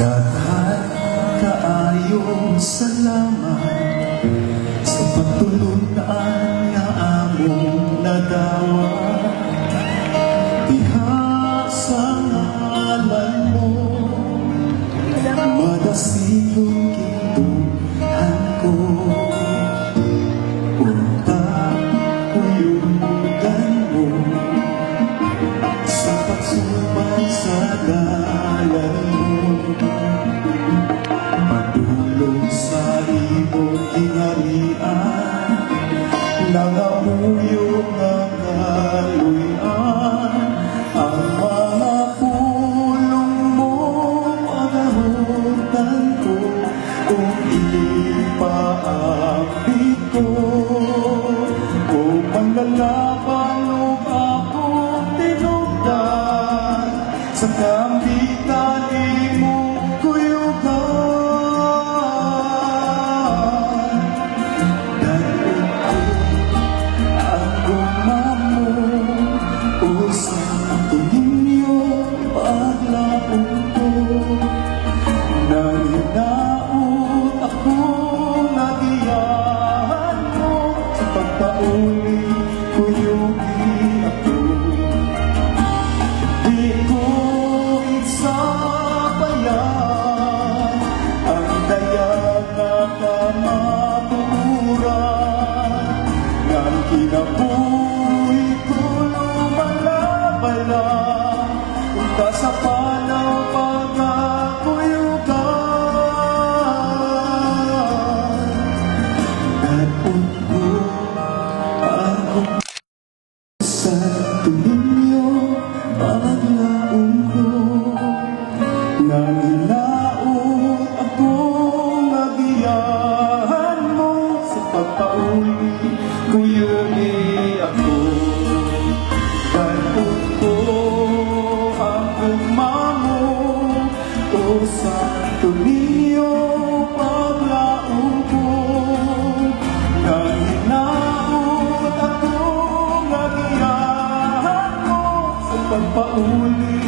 Daghan kaayong salamat sa patulungan nga among nadawat. Diha sa ngalan mo madasigong kintuhan ko. Unta uyugan mo sa pagsubay sa ngalan mo. Padulong sa imong gingharian, nangamuyo nga kaluyan. Ang mga pulong mo pagahutan ko, kung ipaapit ko. O manlalabang o akong tinugdan sa kambitan imong kuyugan. Dayon ko ang gumamo o sa tulinyo paglaong ko. Nang hinaot ako nagiyahan mo sa pagpauli kuyugi ako. Di ko isabayan ang dayag na kamaburan. Nang kinabuhi ko lumalabala, unta sa panaw pagkakuyugan. Dayon ko ang sa tulinyo paglaong ko. Nang hinaot akong nagiyahan mo sa pagpauli kuyugi ako. Dayon ko ang gumamo o sa tulinyo paglaong ko. Nang hinaot akong nagiyahan mo sa pagpauli